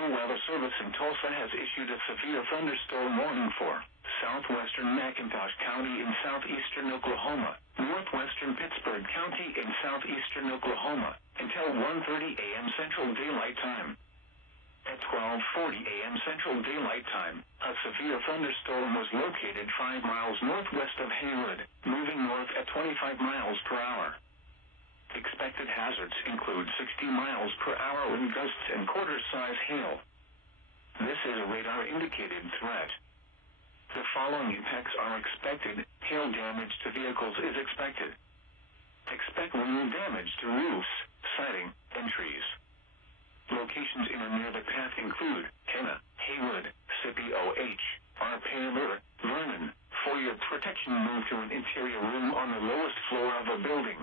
National Weather Service in Tulsa has issued a severe thunderstorm warning for southwestern McIntosh County in southeastern Oklahoma, northwestern Pittsburgh County in southeastern Oklahoma, until 1:30 a.m. Central Daylight Time. At 12:40 a.m. Central Daylight Time, a severe thunderstorm was located 5 miles northwest of Haywood, moving north at 25 miles per hour. Expected hazards include 60 miles per hour wind gusts and quarter-size hail. This is a radar-indicated threat. The following impacts are expected. Hail damage to vehicles is expected. Expect wind damage to roofs, siding, and trees. Locations in or near the path include Henna, Haywood, Sippy OH, Paler, Vernon. For your protection, move to an interior room on the lowest floor of a building.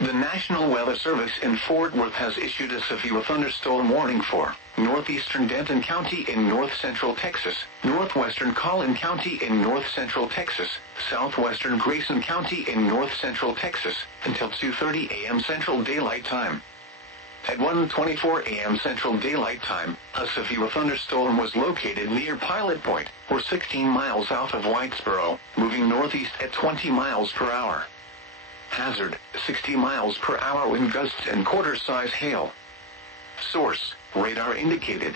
The National Weather Service in Fort Worth has issued a severe thunderstorm warning for northeastern Denton County in north-central Texas, northwestern Collin County in north-central Texas, southwestern Grayson County in north-central Texas, until 2:30 a.m. Central Daylight Time. At 1:24 a.m. Central Daylight Time, a severe thunderstorm was located near Pilot Point, or 16 miles south of Whitesboro, moving northeast at 20 miles per hour. Hazard, 60 miles per hour wind gusts and quarter-size hail. Source, radar indicated.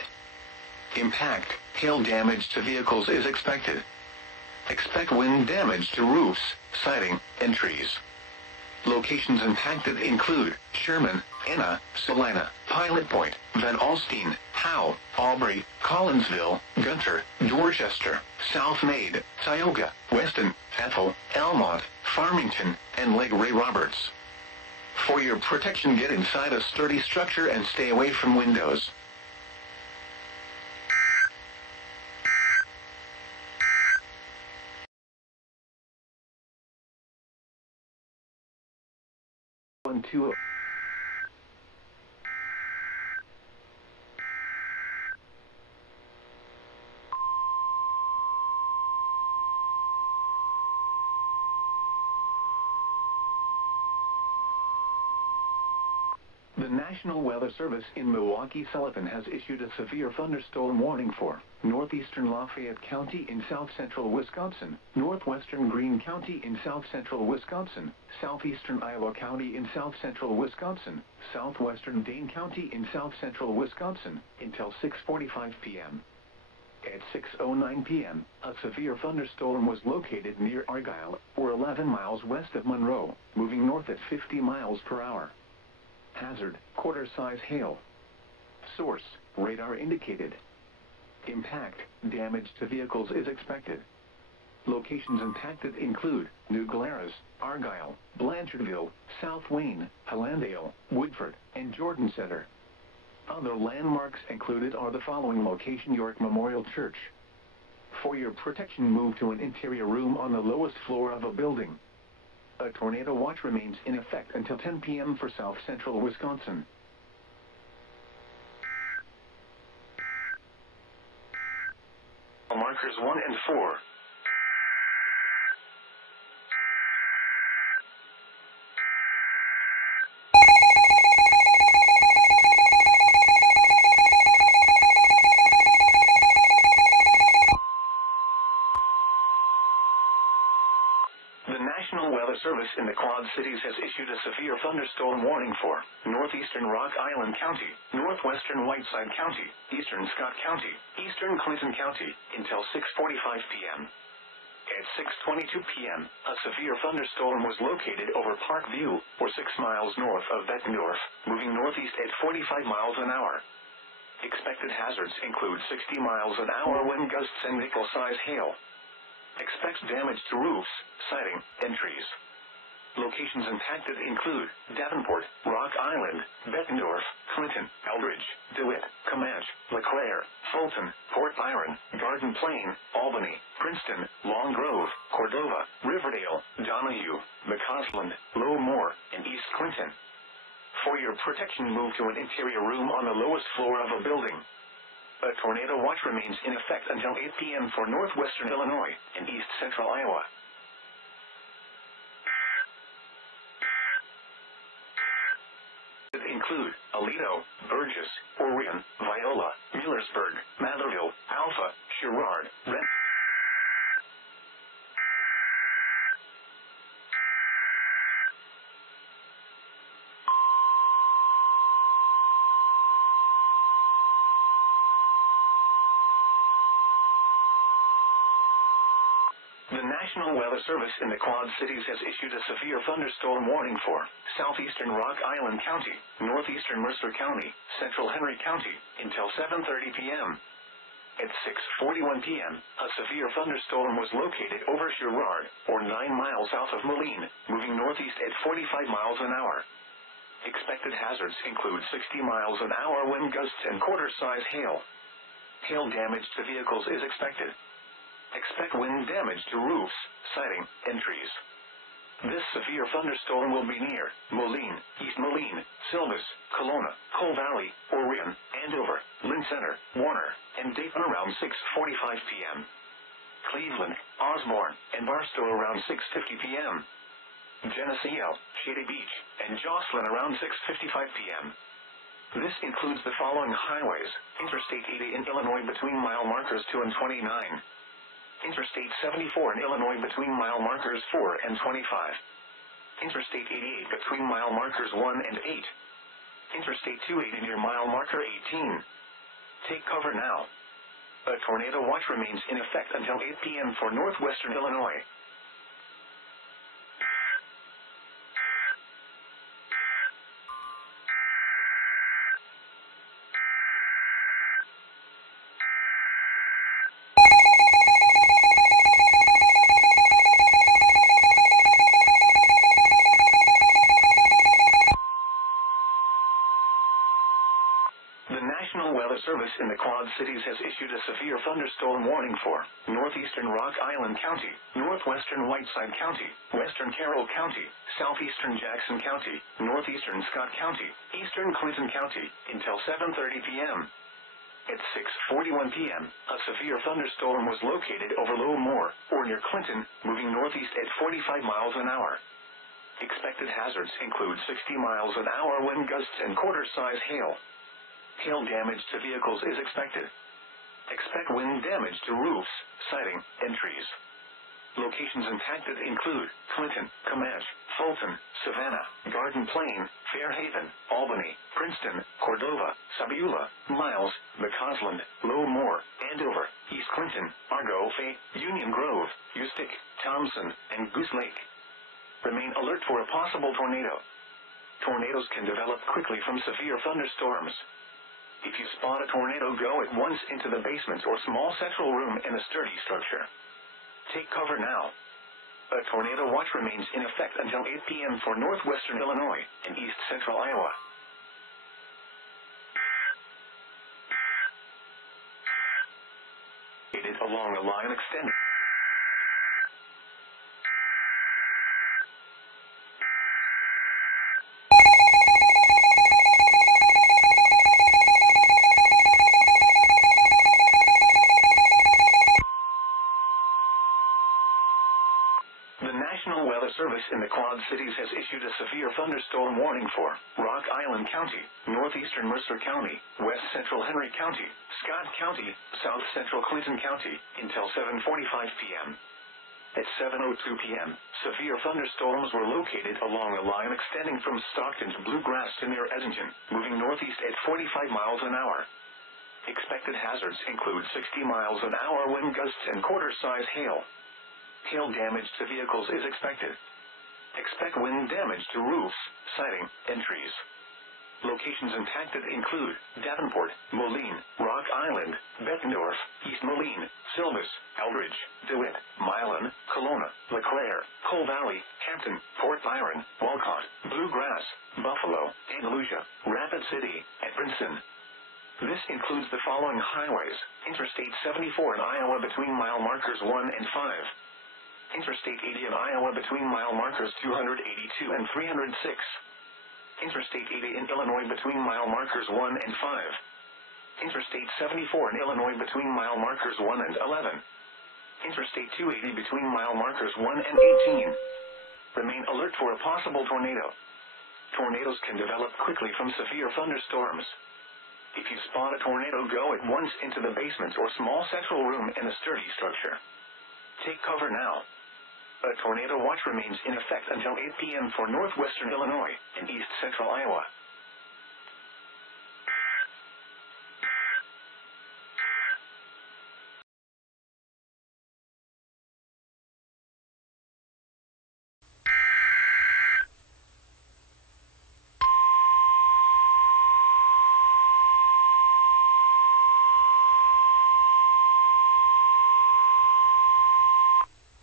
Impact, hail damage to vehicles is expected. Expect wind damage to roofs, siding, and trees. Locations impacted include Sherman, Enna, Salina, Pilot Point, Van Alstyne, Howe, Aubrey, Collinsville, Gunter, Dorchester, South Maid, Tioga, Weston, Ethel, Elmont, Farmington, and Lake Ray Roberts. For your protection, get inside a sturdy structure and stay away from windows. The National Weather Service in Milwaukee-Sullivan has issued a severe thunderstorm warning for northeastern Lafayette County in south-central Wisconsin, northwestern Greene County in south-central Wisconsin, southeastern Iowa County in south-central Wisconsin, southwestern Dane County in south-central Wisconsin, until 6:45 p.m. At 6:09 p.m., a severe thunderstorm was located near Argyle, or 11 miles west of Monroe, moving north at 50 miles per hour. Hazard, quarter-size hail. Source, radar indicated. Impact, damage to vehicles is expected. Locations impacted include New Glarus, Argyle, Blanchardville, South Wayne, Hallandale, Woodford, and Jordan Center. Other landmarks included are the following location: York Memorial Church. For your protection, move to an interior room on the lowest floor of a building. A tornado watch remains in effect until 10 p.m. for south-central Wisconsin. Markers 1 and 4. The National Weather Service in the Quad Cities has issued a severe thunderstorm warning for northeastern Rock Island County, northwestern Whiteside County, eastern Scott County, eastern Clinton County, until 6:45 p.m. At 6:22 p.m., a severe thunderstorm was located over Park View, or 6 miles north of Bettendorf, moving northeast at 45 miles an hour. Expected hazards include 60 miles an hour wind gusts and nickel-size hail. Expects damage to roofs, siding, and trees. Locations impacted include Davenport, Rock Island, Bettendorf, Clinton, Eldridge, DeWitt, Comanche, LeClaire, Fulton, Port Byron, Garden Plain, Albany, Princeton, Long Grove, Cordova, Riverdale, Donahue, McCausland, Low Moor, and East Clinton. For your protection, move to an interior room on the lowest floor of a building. A tornado watch remains in effect until 8 p.m. for northwestern Illinois and east central Iowa. Include Aledo, Burgess, Orion, Viola, Millersburg, Matherville, Alpha, Sherrard, Red. The National Weather Service in the Quad Cities has issued a severe thunderstorm warning for southeastern Rock Island County, northeastern Mercer County, central Henry County, until 7:30 p.m. At 6:41 p.m., a severe thunderstorm was located over Sherrard, or 9 miles south of Moline, moving northeast at 45 miles an hour. Expected hazards include 60 miles an hour wind gusts and quarter-size hail. Hail damage to vehicles is expected. Expect wind damage to roofs, siding, and trees. This severe thunderstorm will be near Moline, East Moline, Silvis, Kelowna, Cole Valley, Orion, Andover, Lynn Center, Warner, and Dayton around 6:45 p.m. Cleveland, Osborne, and Barstow around 6:50 p.m. Geneseo, Shady Beach, and Jocelyn around 6:55 p.m. This includes the following highways: Interstate 80 in Illinois between mile markers 2 and 29. Interstate 74 in Illinois between mile markers 4 and 25. Interstate 88 between mile markers 1 and 8. Interstate 280 near mile marker 18. Take cover now. A tornado watch remains in effect until 8 p.m. for northwestern Illinois. The National Weather Service in the Quad Cities has issued a severe thunderstorm warning for northeastern Rock Island County, northwestern Whiteside County, western Carroll County, southeastern Jackson County, northeastern Scott County, eastern Clinton County, until 7:30 p.m. At 6:41 p.m., a severe thunderstorm was located over Low Moor, or near Clinton, moving northeast at 45 miles an hour. Expected hazards include 60 miles an hour wind gusts and quarter-size hail. Hail damage to vehicles is expected. Expect wind damage to roofs, siding, and trees. Locations impacted include Clinton, Comanche, Fulton, Savannah, Garden Plain, Fairhaven, Albany, Princeton, Cordova, Sabula, Miles, McCausland, Low Moor, Andover, East Clinton, Argo, Fay, Union Grove, Ustick, Thompson, and Goose Lake. Remain alert for a possible tornado. Tornadoes can develop quickly from severe thunderstorms. If you spot a tornado, go at once into the basement or small central room in a sturdy structure. Take cover now. A tornado watch remains in effect until 8 p.m. for northwestern Illinois and east central Iowa. Along a line extended. The National Weather Service in the Quad Cities has issued a severe thunderstorm warning for Rock Island County, northeastern Mercer County, west central Henry County, Scott County, south central Clinton County, until 7:45 p.m. At 7:02 p.m., severe thunderstorms were located along a line extending from Stockton to Bluegrass to near Edenton, moving northeast at 45 miles an hour. Expected hazards include 60 miles an hour wind gusts and quarter-size hail. Hail damage to vehicles is expected. Expect wind damage to roofs, siding, and trees. Locations impacted include Davenport, Moline, Rock Island, Bettendorf, East Moline, Silvis, Eldridge, DeWitt, Milan, Kelowna, LeClaire, Cole Valley, Hampton, Port Byron, Walcott, Bluegrass, Buffalo, Andalusia, Rapid City, and Princeton. This includes the following highways: Interstate 74 in Iowa between mile markers 1 and 5. Interstate 80 in Iowa between mile markers 282 and 306. Interstate 80 in Illinois between mile markers 1 and 5. Interstate 74 in Illinois between mile markers 1 and 11. Interstate 280 between mile markers 1 and 18. Remain alert for a possible tornado. Tornadoes can develop quickly from severe thunderstorms. If you spot a tornado, go at once into the basement or small central room in a sturdy structure. Take cover now. A tornado watch remains in effect until 8 p.m. for northwestern Illinois and east central Iowa.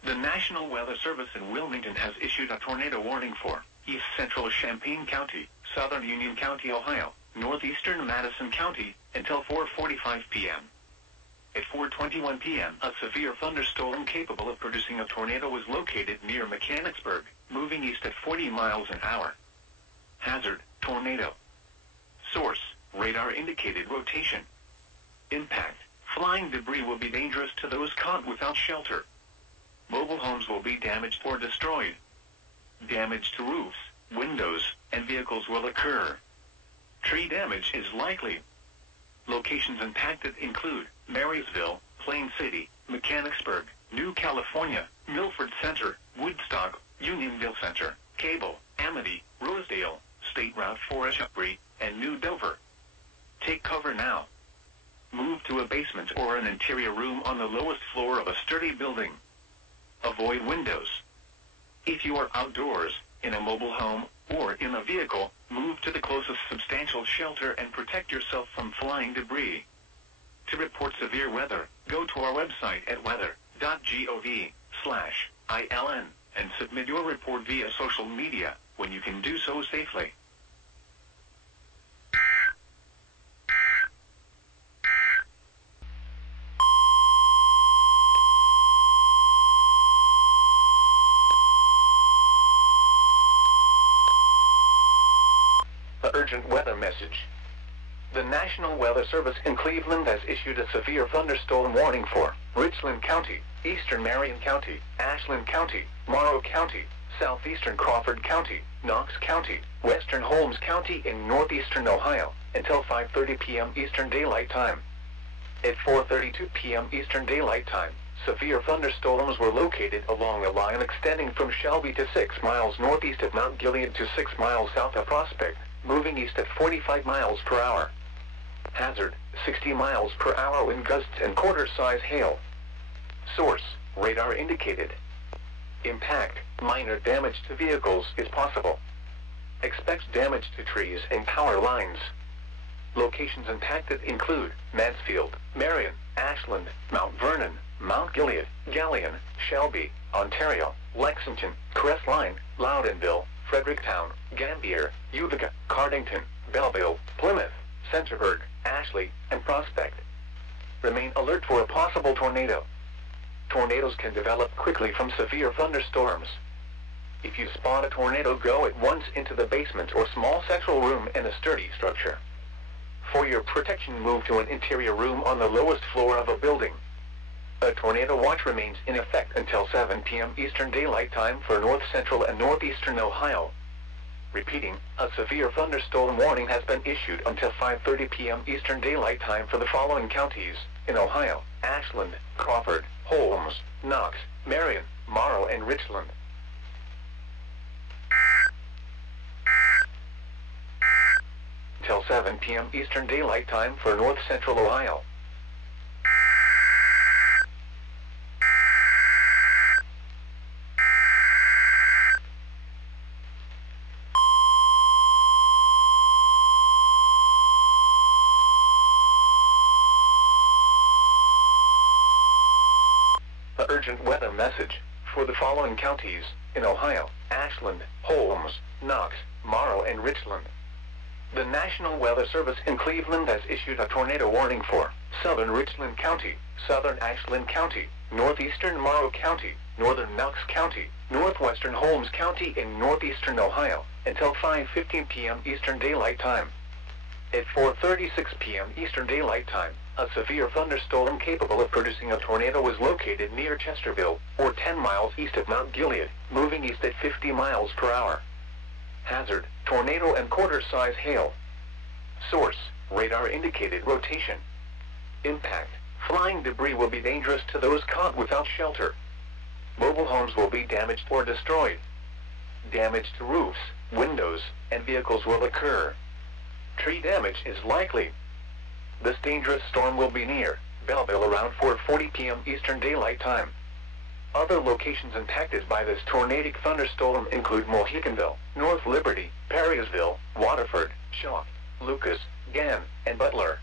The National Weather Service in Wilmington has issued a tornado warning for east central Champaign County, southern Union County, Ohio, northeastern Madison County, until 4:45 p.m. At 4:21 p.m., a severe thunderstorm capable of producing a tornado was located near Mechanicsburg, moving east at 40 miles an hour. Hazard, tornado. Source, radar indicated rotation. Impact, flying debris will be dangerous to those caught without shelter. Mobile homes will be damaged or destroyed. Damage to roofs, windows, and vehicles will occur. Tree damage is likely. Locations impacted include Marysville, Plain City, Mechanicsburg, New California, Milford Center, Woodstock, Unionville Center, Cable, Amity, Rosedale, State Route 4 Ashbury, and New Dover. Take cover now. Move to a basement or an interior room on the lowest floor of a sturdy building. Avoid windows. If you are outdoors, in a mobile home, or in a vehicle, move to the closest substantial shelter and protect yourself from flying debris. To report severe weather, go to our website at weather.gov/ILN and submit your report via social media when you can do so safely. Urgent weather message. The National Weather Service in Cleveland has issued a severe thunderstorm warning for Richland County, eastern Marion County, Ashland County, Morrow County, southeastern Crawford County, Knox County, western Holmes County in northeastern Ohio, until 5:30 p.m. Eastern Daylight Time. At 4:32 p.m. Eastern Daylight Time, severe thunderstorms were located along a line extending from Shelby to 6 miles northeast of Mount Gilead to 6 miles south of Prospect, moving east at 45 miles per hour. Hazard, 60 miles per hour wind gusts and quarter-size hail. Source, radar indicated. Impact, minor damage to vehicles is possible. Expect damage to trees and power lines. Locations impacted include Mansfield, Marion, Ashland, Mount Vernon, Mount Gilead, Galion, Shelby, Ontario, Lexington, Crestline, Loudonville, Fredericktown, Gambier, Utica, Cardington, Belleville, Plymouth, Centerburg, Ashley, and Prospect. Remain alert for a possible tornado. Tornadoes can develop quickly from severe thunderstorms. If you spot a tornado, go at once into the basement or small central room in a sturdy structure. For your protection, move to an interior room on the lowest floor of a building. A tornado watch remains in effect until 7 p.m. Eastern Daylight Time for north central and northeastern Ohio. Repeating, a severe thunderstorm warning has been issued until 5:30 p.m. Eastern Daylight Time for the following counties in Ohio: Ashland, Crawford, Holmes, Knox, Marion, Morrow, and Richland. Until 7 p.m. Eastern Daylight Time for north central Ohio. Urgent weather message for the following counties in Ohio: Ashland, Holmes, Knox, Morrow, and Richland. The National Weather Service in Cleveland has issued a tornado warning for southern Richland County, southern Ashland County, northeastern Morrow County, northern Knox County, northwestern Holmes County in northeastern Ohio, until 5:15 p.m. Eastern Daylight Time. At 4:36 p.m. Eastern Daylight Time, a severe thunderstorm capable of producing a tornado was located near Chesterville, or 10 miles east of Mount Gilead, moving east at 50 miles per hour. Hazard, tornado and quarter-size hail. Source, radar indicated rotation. Impact, flying debris will be dangerous to those caught without shelter. Mobile homes will be damaged or destroyed. Damage to roofs, windows, and vehicles will occur. Tree damage is likely. This dangerous storm will be near Belleville around 4:40 p.m. Eastern Daylight Time. Other locations impacted by this tornadic thunderstorm include Mohicanville, North Liberty, Perrysville, Waterford, Shaw, Lucas, Gann, and Butler.